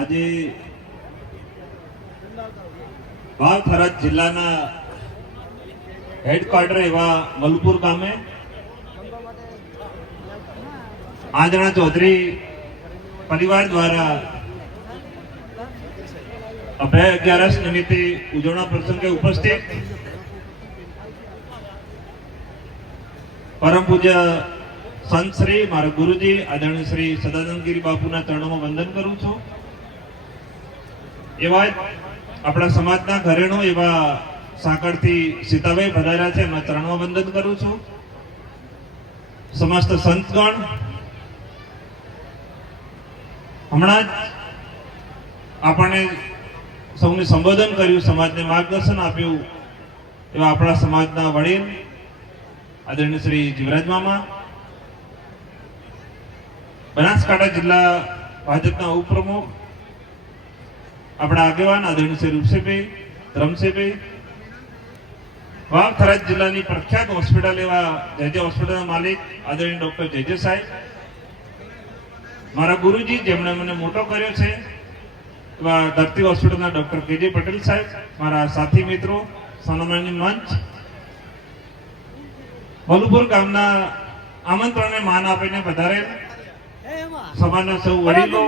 આજે વાવ ફરજ જિલ્લાના હેડક્વાર્ટર એવા મલપુર ગામે આંજણા ચૌધરી પરિવાર દ્વારા અભય અગિયારસ નિમિત્તે ઉજવણા પ્રસંગે ઉપસ્થિત. પરમ પૂજ્ય સંત શ્રી, મારા ગુરુજી, આદરણીય શ્રી સદાનંદગીરી બાપુના ચરણોમાં વંદન કરું છું. એવા આપણા સમાજના ઘરેણો એવા સાંકળથી સીતાભાઈ પધાર્યા છે. એમના ચરણમાં વંદન કરું છું. સમસ્ત સંતગણ હમણાં જ આપણને સૌને સંબોધન કર્યું, સમાજને માર્ગદર્શન આપ્યું એવા આપણા સમાજના વડીલ આદરણીય શ્રી જીવરાજ મામા, બનાસકાંઠા જિલ્લા ભાજપના ઉપપ્રમુખ આપણા આગેવાન આદરણીય શ્રી રૂપસીભાઈ ધરમસિંહભાઈ વાવ થરાદ જિલ્લાની પ્રખ્યાત હોસ્પિટલ એવા જેજે હોસ્પિટલના માલિક આદરણીય ડોક્ટર જેજે સાહેબ. મારા ગુરુજી જેમણે મને મોટો કર્યો છે એવા ધરતી હોસ્પિટલના ડોક્ટર કેજે પટેલ સાહેબ મારા સાથી મિત્રો સન્માનની મંચ. વલુપુર ગામના આમંત્રણને માન આપીને વધારે સમાજના સૌ વડીલો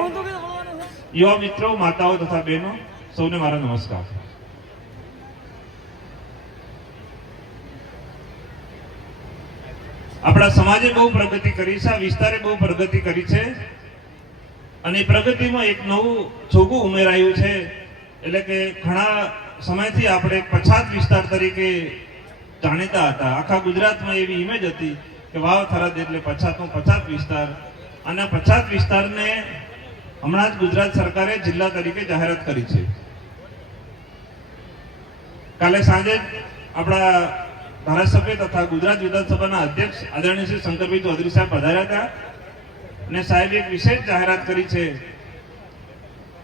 યુવા મિત્રો, માતાઓ તથા બહેનો, સૌને મારા નમસ્કાર. આપણા સમાજે બહુ પ્રગતિ કરી છે, આ વિસ્તારે બહુ પ્રગતિ કરી છે. અને પ્રગતિમાં એક નવું જોગું ઉમેરાયું છે. એટલે કે ઘણા સમયથી આપણે પછાત વિસ્તાર તરીકે જાણીતા હતા. આખા ગુજરાતમાં એવી ઇમેજ હતી કે વાવ થરાદ એટલે પછાતનો પછાત વિસ્તાર. અને પછાત વિસ્તારને હમણાં જ ગુજરાત સરકારે જિલ્લા તરીકે જાહેરાત કરી છે. કાલે સાંજે આપણા ધારાસભ્ય તથા ગુજરાત વિધાનસભાના અધ્યક્ષ આદરણીય શ્રી શંકરભાઈ ચૌધરી સાહેબ પધાર્યા હતા અને સાહેબ એક વિશેષ જાહેરાત કરી છે.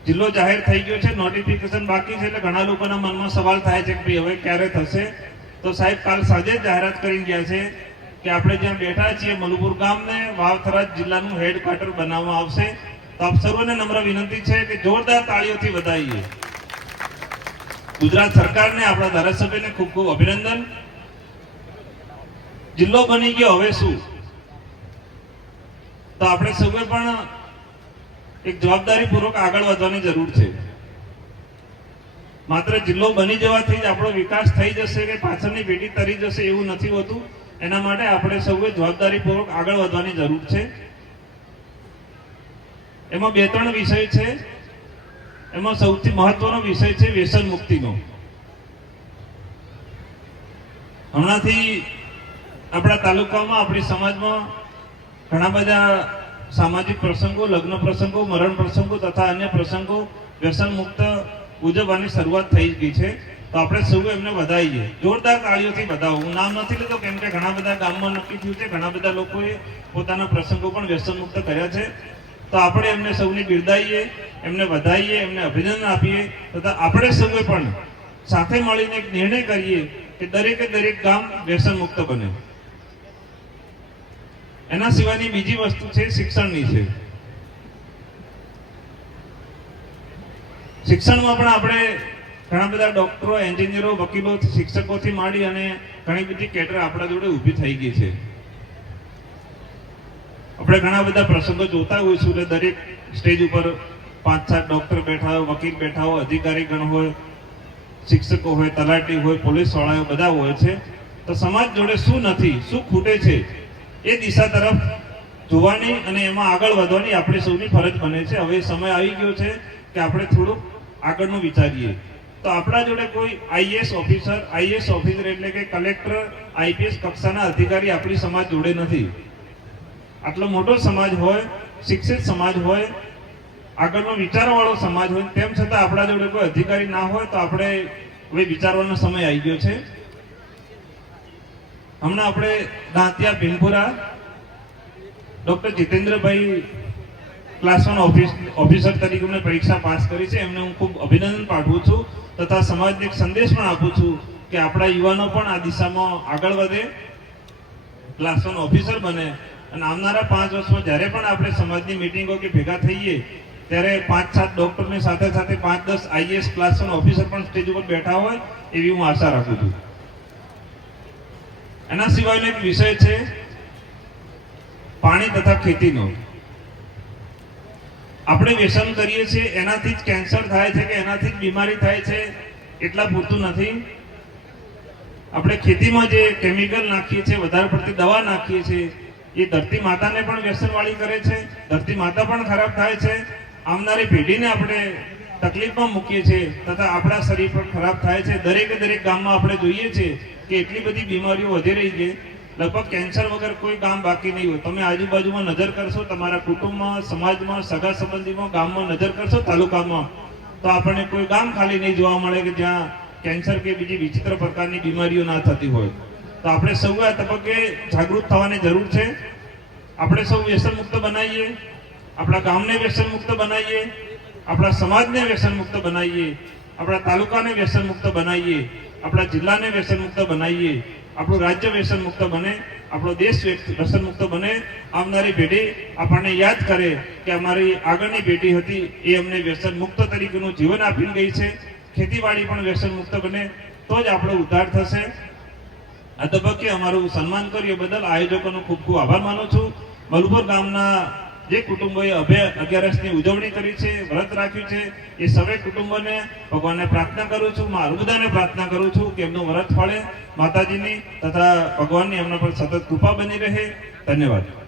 જિલ્લો જાહેર થઈ ગયો છે નોટિફિકેશન બાકી છે એટલે ઘણા લોકોના મનમાં સવાલ થાય છે કે ભાઈ હવે ક્યારે થશે? તો સાહેબ કાલ સાંજે જાહેરાત કરી ગયા છે કે આપણે જ્યાં બેઠા છીએ, મલુપુર ગામને વાવથરા જિલ્લાનું હેડક્વાર્ટર બનાવવામાં આવશે. તો આપ સર્વને નમ્ર વિનંતી છે કે જોરદાર તાળીઓથી વધાવીએ. ગુજરાત સરકારને, આપણા ધારાસભ્યને ખૂબ ખૂબ અભિનંદન. જિલ્લો બની ગયો, હવે શું? તો આપણે સૌએ પણ એક જવાબદારીપૂર્વક આગળ વધવાની જરૂર છે. માત્ર જિલ્લો બની જવાથી જ આપણો વિકાસ થઈ જશે કે પાછળની પેઢી તરી જશે એવું નથી હોતું. એના માટે આપણે સૌએ જવાબદારીપૂર્વક આગળ વધવાની જરૂર છે. એમાં બે ત્રણ વિષય છે. એમાં સૌથી મહત્વનો વિષય છે વ્યસન મુક્તિનો. હમણાંથી આપણા તાલુકામાં, આપણી સમાજમાં ઘણા બધા સામાજિક પ્રસંગો, લગ્ન પ્રસંગો, મરણ પ્રસંગો તથા અન્ય પ્રસંગો વ્યસન મુક્ત ઉજવવાની શરૂઆત થઈ ગઈ છે. તો આપણે સૌ એમને વધાવીએ. જોરદાર તાળીઓથી વધાવો. હું નામ નથી લેતો, કેમ કે ઘણા બધા ગામમાં નક્કી થયું છે. ઘણા બધા લોકોએ પોતાના પ્રસંગો પણ વ્યસન મુક્ત કર્યા છે. તો આપણે એમને સૌને બિરદાવીએ, એમને વધાવીએ, એમને અભિનંદન આપીએ, તથા આપણે સૌએ પણ સાથે મળીને એક નિર્ણય કરીએ કે દરેકે દરેક ગામ વ્યસન મુક્ત બને. એના સિવાયની બીજી વસ્તુ છે શિક્ષણની છે. શિક્ષણમાં પણ આપણે ઘણા બધા ડોક્ટરો, એન્જિનિયરો, વકીલો, શિક્ષકોથી માંડી અને ઘણી બધી કેટર આપણા જોડે ઊભી થઈ ગઈ છે. આપણે ઘણા બધા પ્રસંગો જોતા હોઈશું એટલે દરેક સ્ટેજ ઉપર પાંચ સાત ડોક્ટર બેઠા હોય, વકીલ બેઠા હોય અધિકારી ગણ હોય, શિક્ષકો હોય, તલાટી હોય પોલીસ વાળાઓ બધા હોય છે. તો સમાજ જોડે શું નથી, શું ખૂટે છે, એ દિશા તરફ જોવાની અને એમાં આગળ વધવાની આપણી સૌની ફરજ બને છે. હવે સમય આવી ગયો છે કે આપણે થોડુંક આગળનું વિચારીએ. તો આપણા જોડે કોઈ આઈએસ ઓફિસર આઈએસ ઓફિસર એટલે કે કલેક્ટર, આઈપીએસ કક્ષાના અધિકારી આપણી સમાજ જોડે નથી. આટલો મોટો સમાજ હોય, શિક્ષિત સમાજ હોય, આગળનો વિચારવાળો સમાજ હોય, તેમ છતાં આપણા જોડે કોઈ અધિકારી ના હોય તો આપણે હવે વિચારવાનો સમય આવી ગયો છે. હમણાં આપણે દાંતિયા ભીમપુરા ડૉક્ટર જીતેન્દ્રભાઈ ક્લાસ વન ઓફિસ, ઓફિસર તરીકે અમને પરીક્ષા પાસ કરી છે. એમને હું ખૂબ અભિનંદન પાઠવું છું તથા સમાજને એક સંદેશ પણ આપું છું કે આપણા યુવાનો પણ આ દિશામાં આગળ વધે ક્લાસ વન ઓફિસર બને અને આવનારા પાંચ વર્ષમાં જ્યારે પણ આપણે સમાજની મિટિંગો કે ભેગા થઈએ, ત્યારે પાંચ સાત ડૉક્ટરની સાથે સાથે પાંચ દસ આઈએએસ ક્લાસના ઓફિસર પણ સ્ટેજ ઉપર બેઠા હોય, એવી હું આશા રાખું છું. એના સિવાયનો એક વિષય છે પાણી તથા ખેતીનો. આપણે વ્યસન કરીએ છીએ, એનાથી જ કેન્સર થાય છે કે એનાથી જ બીમારી થાય છે, એટલા પૂરતું નથી. આપણે ખેતીમાં જે કેમિકલ નાખીએ છીએ, વધારે પડતી દવા નાખીએ છીએ એ ધરતી માતાને પણ વ્યસનવાળી કરે છે, ધરતી માતા પણ ખરાબ થાય છે. આવનારી પેઢીને આપણે તકલીફમાં મૂકીએ છીએ તથા આપણા શરીર પણ ખરાબ થાય છે. દરેકે દરેક ગામમાં આપણે જોઈએ છીએ કે એટલી બધી બીમારીઓ વધી રહી છે. લગભગ કેન્સર વગર કોઈ ગામ બાકી નહીં હોય. તમે આજુબાજુમાં નજર કરશો, તમારા કુટુંબમાં, સમાજમાં, સગા સંબંધીમાં ગામમાં નજર કરશો, તાલુકામાં, તો આપણને કોઈ ગામ ખાલી નહીં જોવા મળે કે જ્યાં કેન્સર કે બીજી વિચિત્ર પ્રકારની બીમારીઓ ના થતી હોય. તો આપણે સૌ આ તબક્કે જાગૃત થવાની જરૂર છે. આપણે સૌ વ્યસન મુક્ત બનાવીએ. આપણા ગામને વ્યસન મુક્ત બનાવીએ. આપણા સમાજને વ્યસન મુક્ત બનાવીએ. આપણા તાલુકાને વ્યસન મુક્ત બનાવીએ. આપણા જિલ્લાને વ્યસન મુક્ત બનાવીએ. આપણું રાજ્ય વ્યસન મુક્ત બને. આપણો દેશ વ્યસન મુક્ત બને. આવનારી પેઢી આપણને યાદ કરે કે અમારી આગળની પેઢી હતી. એ અમને વ્યસન મુક્ત તરીકેનું જીવન આપીને ગઈ છે. ખેતીવાડી પણ વ્યસન મુક્ત બને. તો જ આપણો ઉદ્ધાર થશે. આ તબક્કે અમારું સન્માન કર્યું બદલ આયોજકોનો ખૂબ ખૂબ આભાર માનું છું. મલુભર ગામના જે કુટુંબોએ અભય અગિયારસની ઉજવણી કરી છે, વ્રત રાખ્યું છે, એ સવે કુટુંબોને ભગવાનને પ્રાર્થના કરું છું મારું બધાને પ્રાર્થના કરું છું કે એમનું વ્રત ફળે, માતાજીની તથા ભગવાનની એમના પર સતત કૃપા બની રહે. ધન્યવાદ.